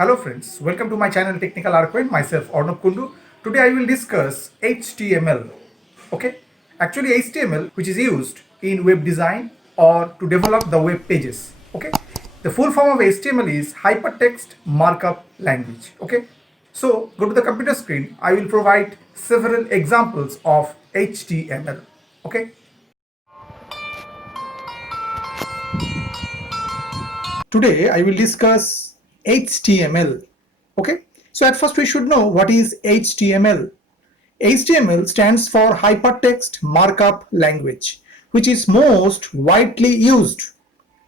Hello friends, welcome to my channel Technical Arcade. Myself Arnab Kundu. Today I will discuss HTML. Okay, actually HTML which is used in web design or to develop the web pages. Okay, the full form of HTML is Hypertext Markup Language. Okay, so go to the computer screen. I will provide several examples of HTML. Okay. Today I will discuss HTML. Okay, so at first we should know what is HTML. HTML stands for Hypertext Markup Language, which is most widely used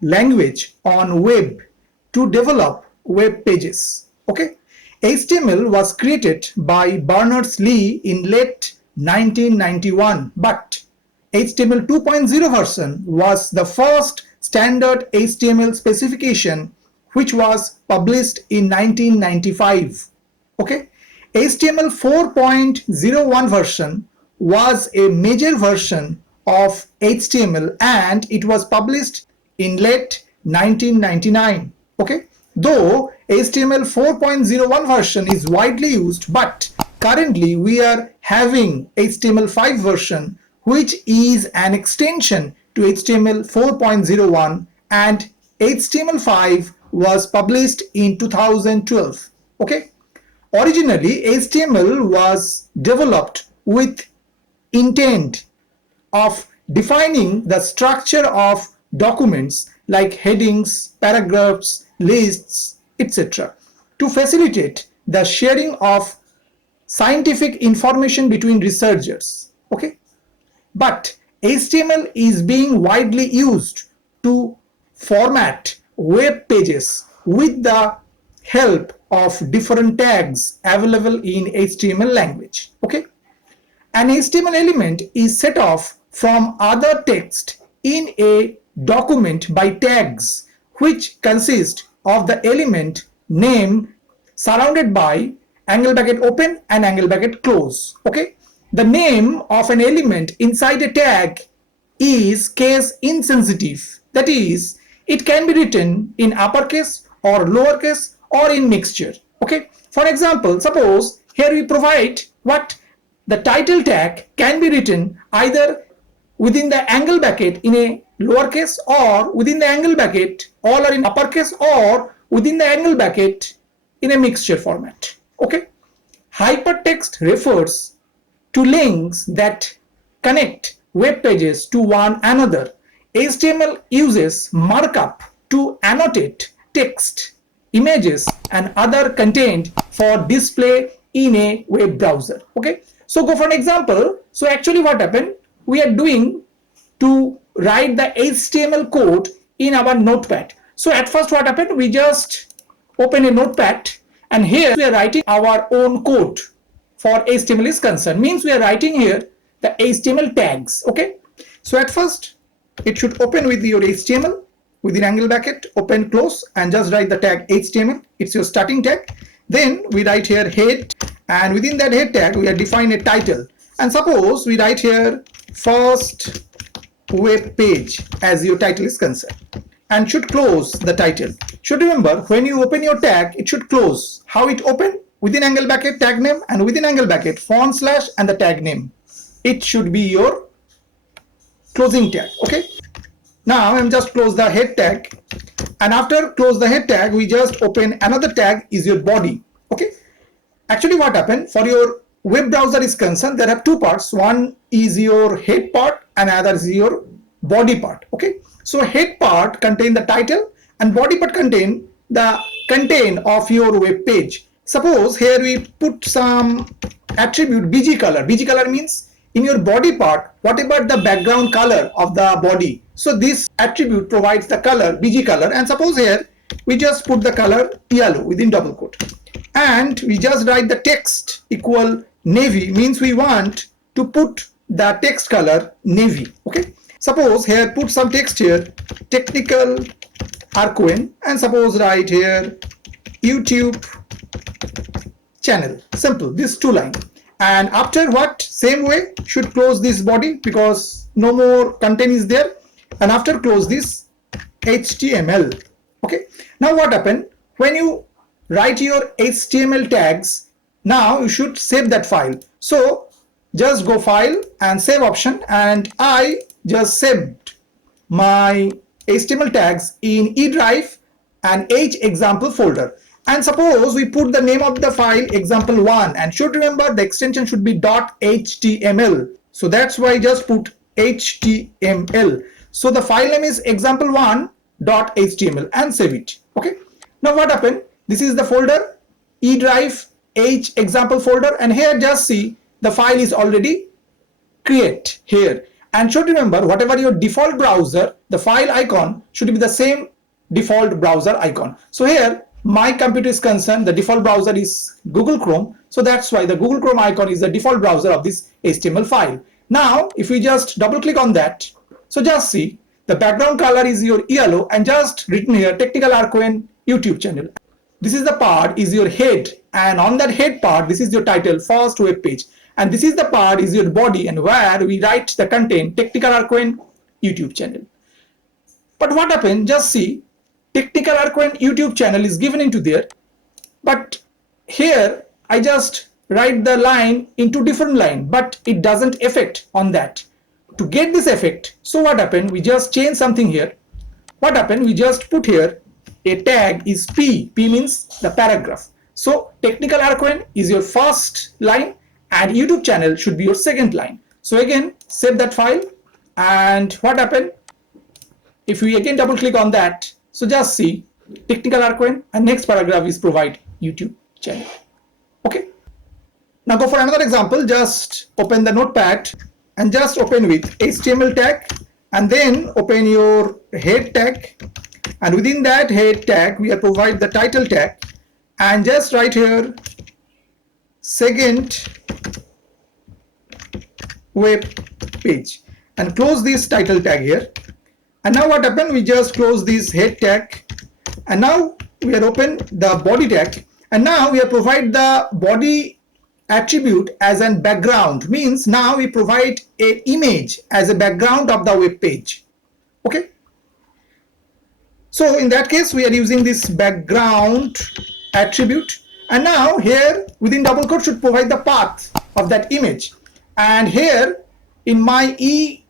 language on web to develop web pages. Okay, HTML was created by Berners-Lee in late 1991, but HTML 2.0 version was the first standard HTML specification which was published in 1995. Okay, HTML 4.01 version was a major version of HTML and it was published in late 1999. Okay, though HTML 4.01 version is widely used, but currently we are having HTML5 version, which is an extension to HTML 4.01, and HTML5 was published in 2012. Okay, originally HTML was developed with intent of defining the structure of documents like headings, paragraphs, lists, etc. to facilitate the sharing of scientific information between researchers. Okay, but HTML is being widely used to format web pages with the help of different tags available in HTML language. Okay, an HTML element is set off from other text in a document by tags, which consist of the element name surrounded by angle bracket open and angle bracket close. Okay, the name of an element inside a tag is case insensitive. That is, it can be written in uppercase or lowercase or in mixture. Okay, for example, suppose here we provide what the title tag can be written either within the angle bracket in a lowercase or within the angle bracket all are in uppercase or within the angle bracket in a mixture format. Okay, hypertext refers to links that connect web pages to one another. HTML uses markup to annotate text, images and other content for display in a web browser. Okay, so go for an example. So actually what happened, we are doing to write the HTML code in our notepad. So at first what happened, we just open a notepad and here we are writing our own code for HTML is concerned. Means we are writing here the HTML tags. Okay, so at first it should open with your HTML within angle bracket, open, close, and just write the tag HTML. It's your starting tag. Then we write here head, and within that head tag we are define a title, and suppose we write here first web page as your title is concerned, and should close the title. Should remember, when you open your tag, it should close. How it open? Within angle bracket tag name and within angle bracket font slash and the tag name. It should be your closing tag. Okay, now I'm just close the head tag, and after close the head tag we just open another tag is your body. Okay, actually what happened, for your web browser is concerned, there are two parts. One is your head part and another is your body part. Okay, so head part contain the title and body part contain the content of your web page. Suppose here we put some attribute BG color. BG color means in your body part whatever the background color of the body, so this attribute provides the color BG color, and suppose here we just put the color yellow within double quote, and we just write the text equal navy, means we want to put the text color navy. Okay, suppose here put some text here technical arcane, and suppose write here YouTube channel. Simple, this two line. And after what, same way should close this body because no more content is there, and after close this HTML. Okay, now what happened, when you write your HTML tags, now you should save that file. So just go file and save option, and I just saved my HTML tags in E drive and H example folder. And suppose we put the name of the file example1, and should remember the extension should be .html. So that's why I just put HTML. So the file name is example1.html and save it. Okay. Now what happened? This is the folder E drive H example folder, and here just see the file is already create here. And should remember, whatever your default browser, the file icon should be the same default browser icon. So here my computer is concerned, the default browser is Google Chrome. So that's why the Google Chrome icon is the default browser of this HTML file. Now if we just double click on that, so just see the background color is your yellow, and just written here Technical Arcane YouTube channel. This is the part is your head, and on that head part this is your title, first web page, and this is the part is your body, and where we write the content Technical Arcane YouTube channel. But what happened? Just see Technical Arcane YouTube channel is given into there, but here I just write the line into different line, but it doesn't affect on that. To get this effect, so what happened? We just change something here. What happened? We just put here a tag is P. P means the paragraph. So Technical Arcane is your first line, and YouTube channel should be your second line. So again, save that file, and what happened? If we again double click on that, so just see Technical Arcane, and next paragraph is provide YouTube channel. Okay. Now go for another example. Just open the notepad and just open with HTML tag, and then open your head tag, and within that head tag we are provide the title tag, and just write here second web page, and close this title tag here. And now what happened? We just close this head tag, and now we are open the body tag, and now we are provide the body attribute as a background, means now we provide a image as a background of the web page. Okay. So in that case we are using this background attribute, and now here within double quote should provide the path of that image, and here in my E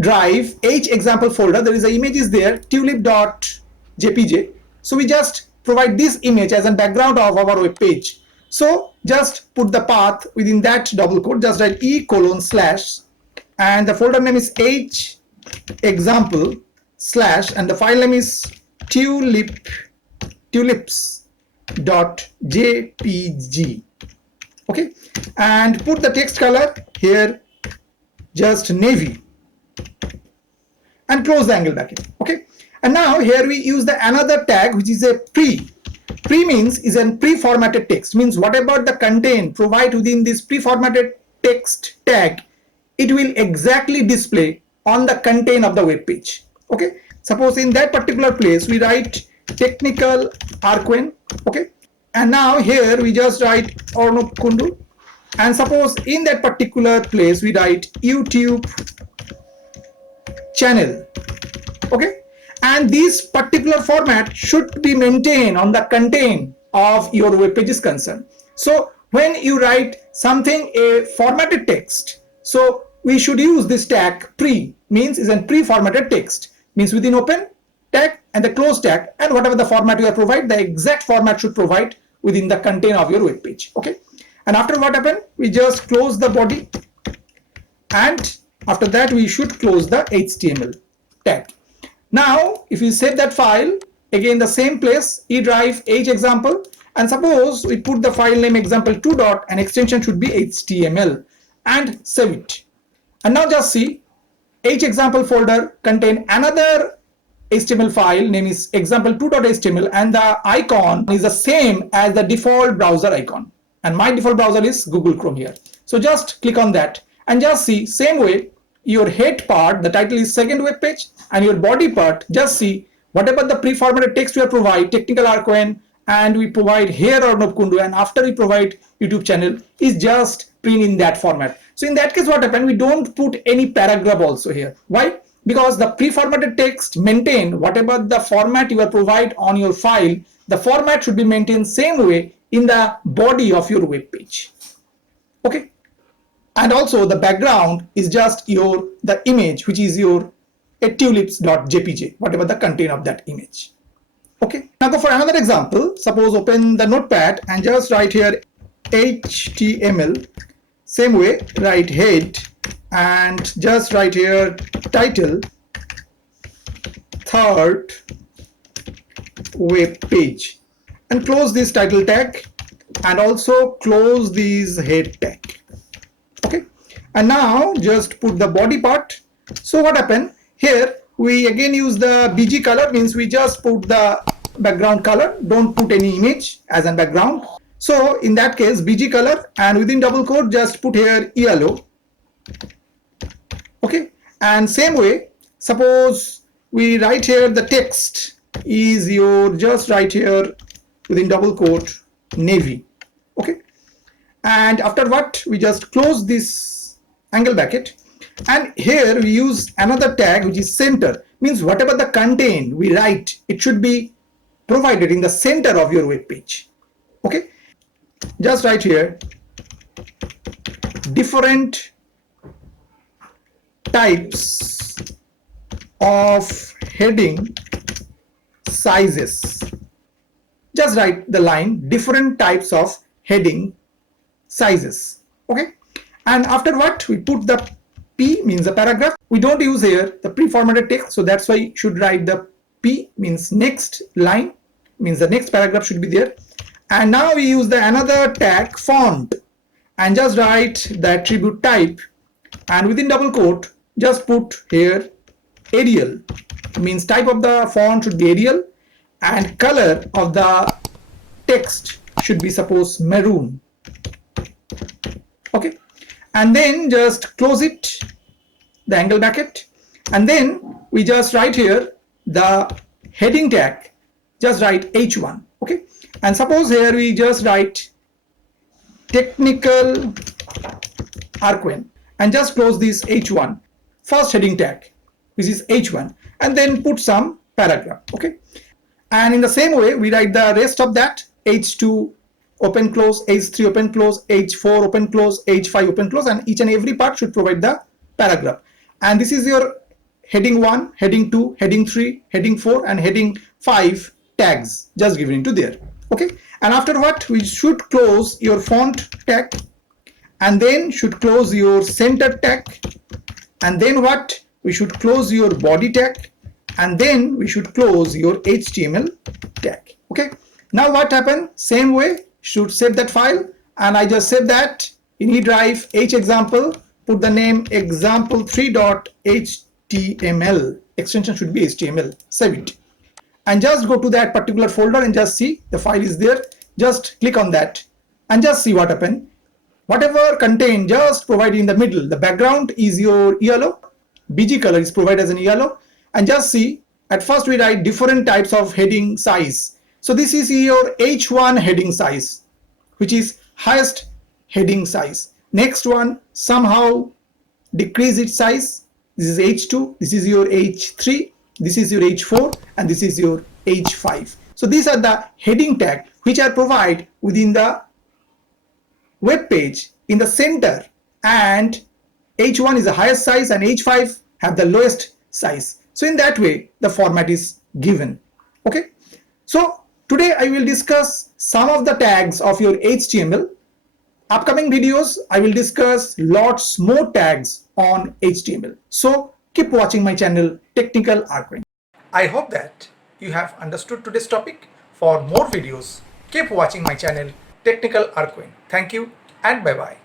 drive H example folder there is an image is there tulip.jpg. So we just provide this image as a background of our web page. So just put the path within that double quote, just write E:/ and the folder name is H example / and the file name is tulips.jpg. Okay, and put the text color here just navy, and close the angle bracket. Okay, and now here we use the another tag which is a pre. Pre means is a pre-formatted text, means whatever the content provide within this pre-formatted text tag, it will exactly display on the content of the web page. Okay, suppose in that particular place we write Technical Arcane. Okay, and now here we just write Arnab Kundu, and suppose in that particular place we write YouTube channel. Okay, and this particular format should be maintained on the content of your web page is concerned. So when you write something a formatted text, so we should use this tag pre, means is a pre-formatted text, means within open tag and the close tag, and whatever the format you are provide, the exact format should provide within the content of your web page. Okay, and after what happened, we just close the body, and after that we should close the HTML tag. Now if you save that file, again the same place E drive H example, and suppose we put the file name example2 and extension should be HTML, and save it. And now just see H example folder contain another HTML file name is example2.html, and the icon is the same as the default browser icon, and my default browser is Google Chrome here. So just click on that and just see same way your head part, the title is second web page, and your body part, just see whatever the pre-formatted text we are provide Technical Arcane, and we provide here Arnab Kundu, and after we provide YouTube channel is just print in that format. So in that case what happened, we don't put any paragraph also here. Why? because the pre-formatted text maintain whatever the format you are provide on your file, the format should be maintained same way in the body of your web page. Okay, and also the background is just the image, which is your tulips.jpg, whatever the content of that image. Okay, now go for another example. Suppose open the notepad and just write here HTML. Same way, write head and just write here title, third web page, and close this title tag and also close this head tag. Okay, and now just put the body part. So what happened here, we again use the BG color, means we just put the background color, don't put any image as a background. So in that case, BG color, and within double quote just put here yellow. Okay, and same way, suppose we write here the text is just write here within double quote navy. Okay, and after what, we just close this angle bracket, and here we use another tag which is center, means whatever the content we write, it should be provided in the center of your web page. Okay, just write here different types of heading sizes. Just write the line different types of heading sizes. Okay, and after what, we put the P, means the paragraph. We don't use here the pre-formatted text, so that's why you should write the P, means next line, means the next paragraph should be there. And now we use the another tag font and just write the attribute type, and within double quote just put here Arial, means type of the font should be Arial, and color of the text should be suppose maroon. Okay, and then just close it, the angle bracket, and then we just write here the heading tag, just write H1. Okay, and suppose here we just write technical arquin and just close this H1, first heading tag, which is H1, and then put some paragraph. Okay, and in the same way we write the rest of that, H2 open close, H3 open close, H4 open close, H5 open close, and each and every part should provide the paragraph. And this is your heading 1, heading 2, heading 3, heading 4, and heading 5 tags just given into there. Okay, and after what, we should close your font tag, and then should close your center tag, and then what, we should close your body tag, and then we should close your HTML tag. Okay, now what happened, same way should save that file, and I just save that in E drive, H example, put the name example3.html, extension should be HTML, save it, and just go to that particular folder and just see the file is there. Just click on that and just see what happened. Whatever content, just provide in the middle, the background is your yellow, BG color is provided as an yellow, and just see, at first we write different types of heading size. So this is your H1 heading size, which is highest heading size. Next one somehow decrease its size. This is H2, this is your H3, this is your H4, and this is your H5. So these are the heading tag which are provided within the web page in the center, and H1 is the highest size and H5 have the lowest size. So in that way the format is given. Okay, so today I will discuss some of the tags of your HTML. Upcoming videos I will discuss lots more tags on HTML. So keep watching my channel Technical Arquin. I hope that you have understood today's topic. For more videos, keep watching my channel Technical Arquin. Thank you and bye bye.